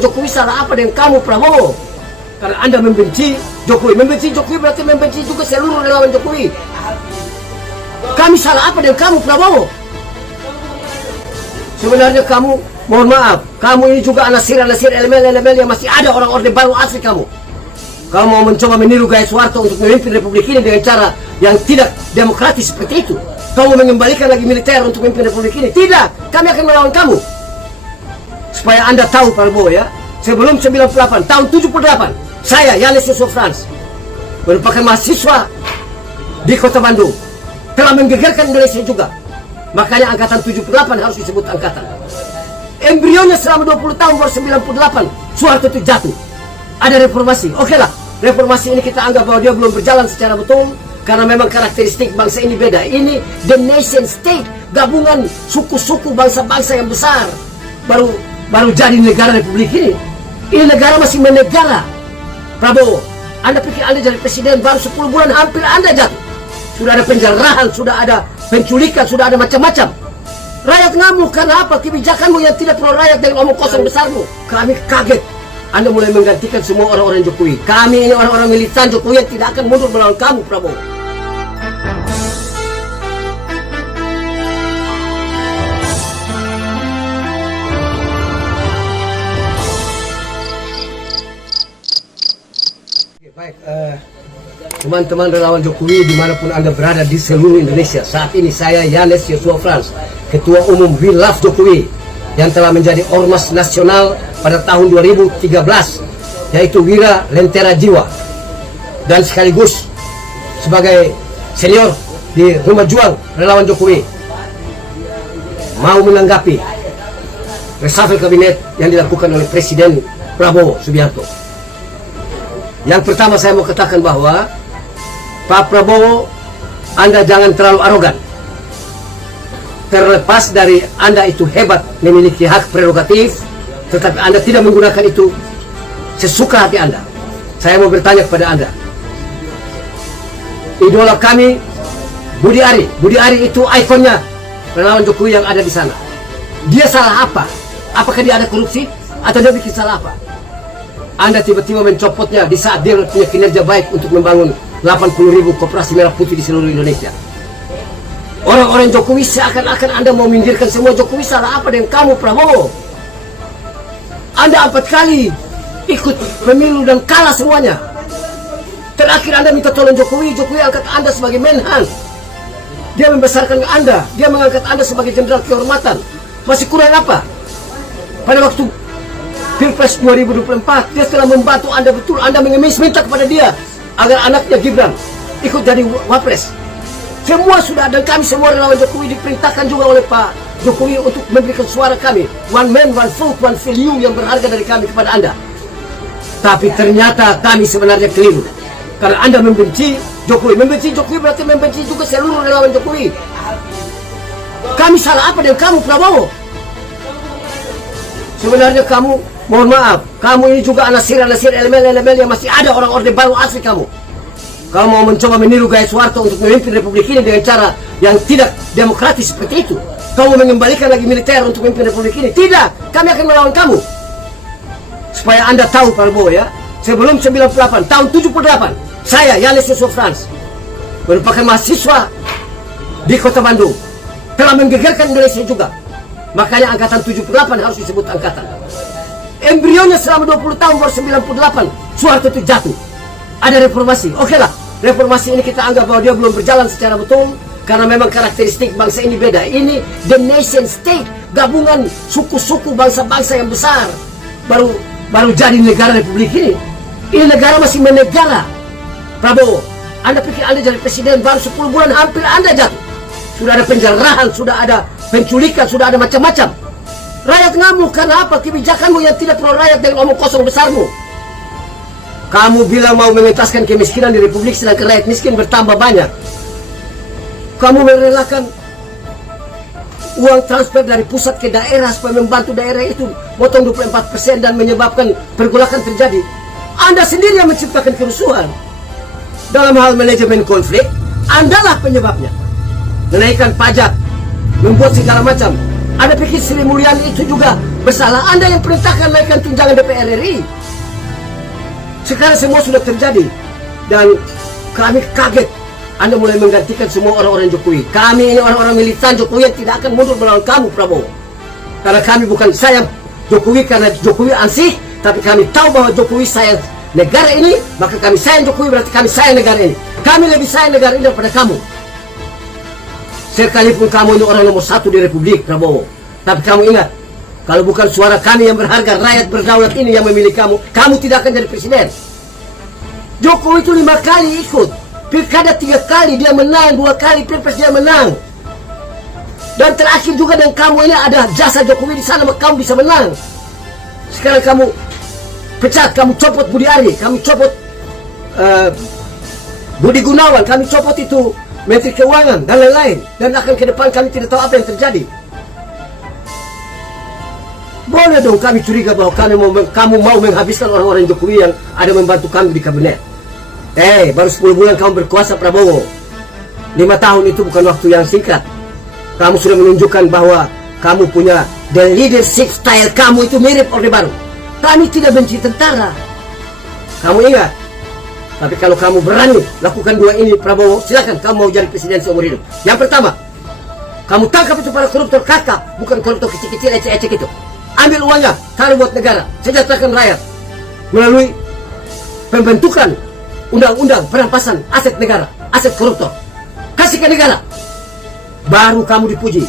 Jokowi salah apa dengan kamu Prabowo? Karena Anda membenci Jokowi. Membenci Jokowi berarti membenci juga seluruh relawan Jokowi. Kami salah apa dengan kamu Prabowo? Sebenarnya kamu, mohon maaf, kamu ini juga anasir-anasir elemen-elemen yang masih ada orang Orde Baru asli kamu. Kamu mau mencoba meniru Gaya Soeharto untuk memimpin Republik ini dengan cara yang tidak demokratis seperti itu. Kamu mengembalikan lagi militer untuk memimpin Republik ini. Tidak, kami akan melawan kamu. Supaya Anda tahu Prabowo ya, sebelum 98, tahun 78, saya Yanes Yusuf Frans merupakan mahasiswa di Kota Bandung, telah menggegerkan Indonesia juga. Makanya angkatan 78 harus disebut angkatan. Embrionya selama 20 tahun baru 98 Soeharto itu jatuh. Ada reformasi. Oke lah, reformasi ini kita anggap bahwa dia belum berjalan secara betul karena memang karakteristik bangsa ini beda. Ini the nation state, gabungan suku-suku bangsa-bangsa yang besar. Baru jadi negara Republik ini. Ini negara masih menegara. Prabowo, Anda pikir Anda jadi presiden baru 10 bulan hampir Anda jatuh. Sudah ada penjarahan, sudah ada penculikan, sudah ada macam-macam. Rakyat ngamuk karena apa? Kebijakanmu yang tidak pro rakyat dengan omong kosong besarmu. Kami kaget. Anda mulai menggantikan semua orang-orang Jokowi. Kami ini orang-orang militan Jokowi yang tidak akan mundur melawan kamu, Prabowo. Baik, teman-teman relawan Jokowi dimanapun Anda berada di seluruh Indonesia. Saat ini saya Yanes Yusuf Frans, Ketua Umum We Love Jokowi, yang telah menjadi Ormas Nasional pada tahun 2013, yaitu Wira Lentera Jiwa, dan sekaligus sebagai senior di Rumah Juang Relawan Jokowi, mau menanggapi reshuffle kabinet yang dilakukan oleh Presiden Prabowo Subianto. Yang pertama saya mau katakan bahwa Pak Prabowo, Anda jangan terlalu arogan. Terlepas dari Anda itu hebat, memiliki hak prerogatif, tetapi Anda tidak menggunakan itu sesuka hati Anda. Saya mau bertanya kepada Anda. Idola kami Budi Ari. Budi Ari itu ikonnya relawan Jokowi yang ada di sana. Dia salah apa? Apakah dia ada korupsi? Atau dia bikin salah apa? Anda tiba-tiba mencopotnya di saat dia punya kinerja baik untuk membangun 80.000 koperasi merah putih di seluruh Indonesia. Orang-orang Jokowi seakan-akan Anda mau minggirkan semua. Jokowi salah apa dengan kamu Prabowo? Anda 4 kali ikut pemilu dan kalah semuanya. Terakhir Anda minta tolong Jokowi, Jokowi angkat Anda sebagai Menhan. Dia membesarkan Anda, dia mengangkat Anda sebagai jenderal kehormatan. Masih kurang apa? Pada waktu Pilpres 2024, dia telah membantu Anda betul. Anda mengemis minta kepada dia agar anaknya Gibran ikut jadi wapres. Semua sudah, dan kami semua relawan Jokowi diperintahkan juga oleh Pak Jokowi untuk memberikan suara kami. One man, one vote, one value yang berharga dari kami kepada Anda. Tapi ternyata kami sebenarnya keliru. Karena Anda membenci Jokowi. Membenci Jokowi berarti membenci juga seluruh relawan Jokowi. Kami salah apa dengan kamu Prabowo? Sebenarnya kamu, mohon maaf, kamu ini juga anasir-anasir elemen-elemen yang masih ada orang Orde Baru asli kamu. Kamu mau mencoba meniru Gaya Soeharto untuk memimpin Republik ini dengan cara yang tidak demokratis seperti itu. Kamu mengembalikan lagi militer untuk memimpin Republik ini. Tidak, kami akan melawan kamu. Supaya Anda tahu Prabowo ya, sebelum 98, tahun 78, saya Yanes Yusuf Frans merupakan mahasiswa di Kota Bandung, telah menggegerkan Indonesia juga. Makanya angkatan 78 harus disebut angkatan. Embrionya selama 20 tahun baru 98 Soeharto itu jatuh. Ada reformasi. Oke lah, reformasi ini kita anggap bahwa dia belum berjalan secara betul karena memang karakteristik bangsa ini beda. Ini the nation state, gabungan suku-suku bangsa-bangsa yang besar. Baru jadi negara Republik ini. Ini negara masih menegara. Prabowo, Anda pikir Anda jadi presiden baru 10 bulan hampir Anda jatuh. Sudah ada penjarahan, sudah ada penculikan, sudah ada macam-macam. Rakyat ngamuk karena apa? Kebijakanmu yang tidak pro rakyat dengan omong kosong besarmu. Kamu bilang mau mengentaskan kemiskinan di Republik sedangkan rakyat miskin bertambah banyak. Kamu merelakan uang transfer dari pusat ke daerah supaya membantu daerah itu potong 24% dan menyebabkan pergolakan terjadi. Anda sendiri yang menciptakan kerusuhan. Dalam hal manajemen konflik, Andalah penyebabnya. Menaikkan pajak, membuat segala macam. Anda pikir Sri Mulyani itu juga bersalah. Anda yang perintahkan naikkan tunjangan DPR RI. Sekarang semua sudah terjadi dan kami kaget. Anda mulai menggantikan semua orang-orang Jokowi. Kami ini orang-orang militan Jokowi yang tidak akan mundur melawan kamu, Prabowo. Karena kami bukan sayang Jokowi karena Jokowi ansih, tapi kami tahu bahwa Jokowi sayang negara ini, maka kami sayang Jokowi berarti kami sayang negara ini. Kami lebih sayang negara ini daripada kamu. Sekalipun kamu ini orang nomor 1 di Republik, Prabowo. Tapi kamu ingat, kalau bukan suara kami yang berharga, rakyat berdaulat ini yang memilih kamu, kamu tidak akan jadi presiden. Jokowi itu 5 kali ikut. Pilkada 3 kali dia menang, 2 kali Pilpres dia menang. Dan terakhir juga dengan kamu ini ada jasa Jokowi di sana, maka kamu bisa menang. Sekarang kamu pecat, kamu copot Budi Ari, kamu copot Budi Gunawan, kami copot itu Menteri Keuangan dan lain-lain. Dan akan ke depan kami tidak tahu apa yang terjadi. Boleh dong kami curiga bahwa kamu mau menghabiskan orang-orang Jokowi yang ada membantu kami di kabinet. Baru 10 bulan kamu berkuasa, Prabowo. 5 tahun itu bukan waktu yang singkat. Kamu sudah menunjukkan bahwa kamu punya the leadership style kamu itu mirip Orde Baru. Kami tidak benci tentara. Kamu ingat? Tapi kalau kamu berani lakukan 2 ini, Prabowo, silakan kamu mau jadi presiden seumur hidup. Yang pertama, kamu tangkap itu para koruptor kakap, bukan koruptor kecil-kecil, ecek-ecek itu. Ambil uangnya, taruh buat negara, sejahterakan rakyat melalui pembentukan undang-undang perampasan aset negara, aset koruptor. Kasih ke negara. Baru kamu dipuji.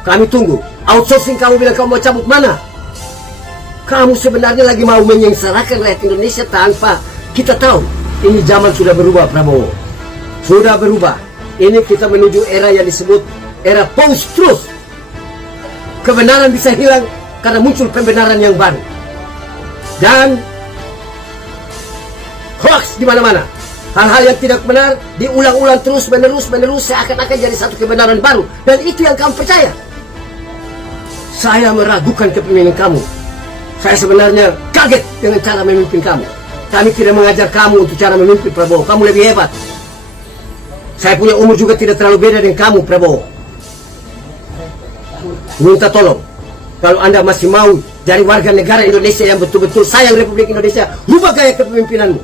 Kami tunggu. Outsourcing kamu bilang kamu mau cabut mana? Kamu sebenarnya lagi mau menyengsarakan rakyat Indonesia tanpa kita tahu. Ini zaman sudah berubah, Prabowo. Sudah berubah. Ini kita menuju era yang disebut era post-truth. Kebenaran bisa hilang karena muncul pembenaran yang baru. Dan hoax di mana-mana. Hal-hal yang tidak benar diulang-ulang terus menerus seakan-akan jadi satu kebenaran baru. Dan itu yang kamu percaya. Saya meragukan kepemimpinan kamu. Saya sebenarnya kaget dengan cara memimpin kamu. Kami tidak mengajar kamu untuk cara memimpin, Prabowo. Kamu lebih hebat. Saya punya umur juga tidak terlalu beda dengan kamu, Prabowo. Minta tolong, kalau Anda masih mau jadi warga negara Indonesia yang betul-betul sayang Republik Indonesia, rubah gaya kepemimpinanmu.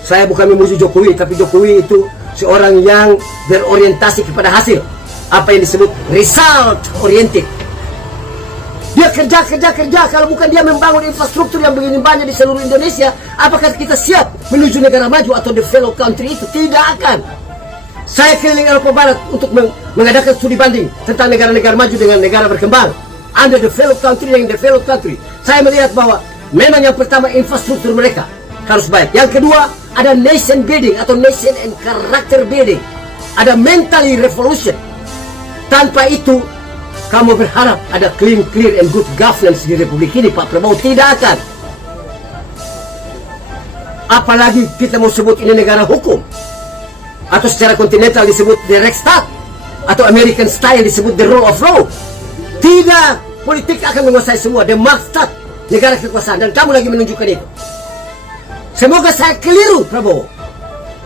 Saya bukan memuji Jokowi, tapi Jokowi itu seorang yang berorientasi kepada hasil. Apa yang disebut result oriented. Dia kerja. Kalau bukan dia membangun infrastruktur yang begini banyak di seluruh Indonesia, apakah kita siap menuju negara maju atau developed country itu? Tidak akan. Saya keliling Eropa Barat untuk mengadakan studi banding tentang negara-negara maju dengan negara berkembang. Anda developed country dengan developed country. Saya melihat bahwa memang yang pertama infrastruktur mereka harus baik. Yang kedua ada nation building atau nation and character building. Ada mentally revolution. Tanpa itu kamu berharap ada clean, clear, and good governance di Republik ini, Pak Prabowo? Tidak akan. Apalagi kita mau sebut ini negara hukum. Atau secara kontinental disebut the Rechtsstaat. Atau American style disebut the rule of law. Tidak. Politik akan menguasai semua. The Machtstaat. Negara kekuasaan. Dan kamu lagi menunjukkan itu. Semoga saya keliru, Prabowo.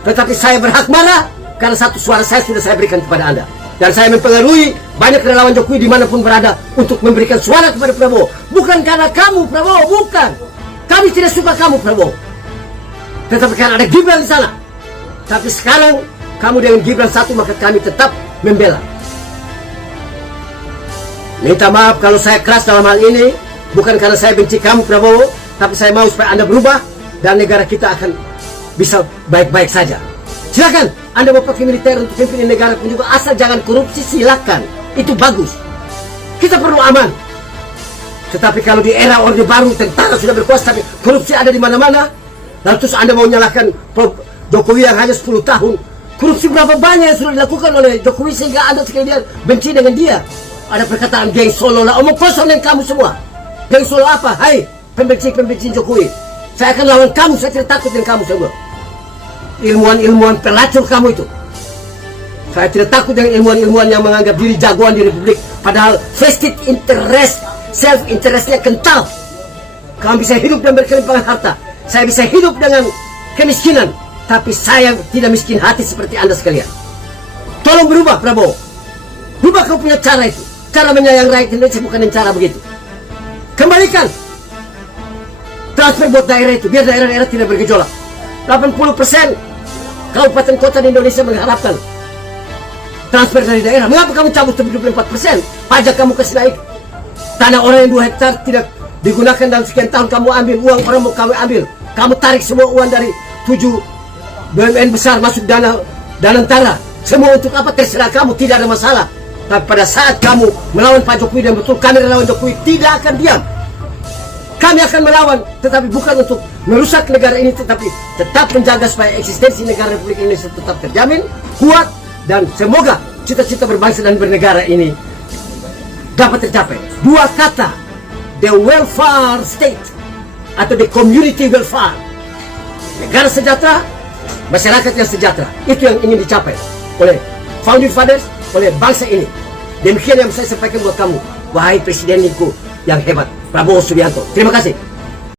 Tetapi saya berhak marah karena satu suara saya sudah saya berikan kepada Anda. Dan saya mempengaruhi banyak relawan Jokowi dimanapun berada untuk memberikan suara kepada Prabowo. Bukan karena kamu, Prabowo, bukan. Kami tidak suka kamu, Prabowo. Tetapi karena ada Gibran di sana. Tapi sekarang kamu dengan Gibran satu, maka kami tetap membela. Minta maaf kalau saya keras dalam hal ini. Bukan karena saya benci kamu, Prabowo. Tapi saya mau supaya Anda berubah dan negara kita akan bisa baik-baik saja. Silakan Anda mau pakai militer untuk pimpin negara pun juga, asal jangan korupsi, silakan. Itu bagus. Kita perlu aman. Tetapi kalau di era Orde Baru tentara sudah berkuasa tapi korupsi ada di mana-mana, lalu terus Anda mau nyalakan Jokowi yang hanya 10 tahun. Korupsi berapa banyak yang sudah dilakukan oleh Jokowi sehingga Anda sekalian benci dengan dia. Ada perkataan geng Solo lah, omong kosong dengan kamu semua. Geng Solo apa? Hai, pembenci Jokowi. Saya akan lawan kamu, saya tidak takut dengan kamu semua. Ilmuwan-ilmuwan pelacur kamu itu. Saya tidak takut dengan ilmuwan-ilmuwan yang menganggap diri jagoan di Republik, padahal vested interest, self interestnya kental. Kamu bisa hidup dan berkelimpangan harta. Saya bisa hidup dengan kemiskinan, tapi saya tidak miskin hati seperti Anda sekalian. Tolong berubah, Prabowo. Rubah kau punya cara itu. Cara menyayang rakyat Indonesia bukan dengan cara begitu. Kembalikan transfer buat daerah itu, biar daerah-daerah tidak bergejolak. 80% kabupaten kota di Indonesia mengharapkan transfer dari daerah. Mengapa kamu cabut 74%? Pajak kamu kasih naik. Tanah orang yang 2 hektar tidak digunakan dalam sekian tahun, kamu ambil uang orang, mau kamu ambil. Kamu tarik semua uang dari 7 BUMN besar masuk dana Danantara. Semua untuk apa? Terserah kamu, tidak ada masalah. Tapi pada saat kamu melawan Pak Jokowi, dan betul kami relawan Jokowi tidak akan diam. Kami akan melawan, tetapi bukan untuk merusak negara ini, tetapi tetap menjaga supaya eksistensi negara Republik Indonesia tetap terjamin, kuat, dan semoga cita-cita berbangsa dan bernegara ini dapat tercapai. 2 kata, the welfare state atau the community welfare. Negara sejahtera, masyarakat yang sejahtera, itu yang ingin dicapai oleh founding fathers, oleh bangsa ini. Demikian yang saya sampaikan buat kamu, wahai presidenku yang hebat, Prabowo Subianto. Terima kasih.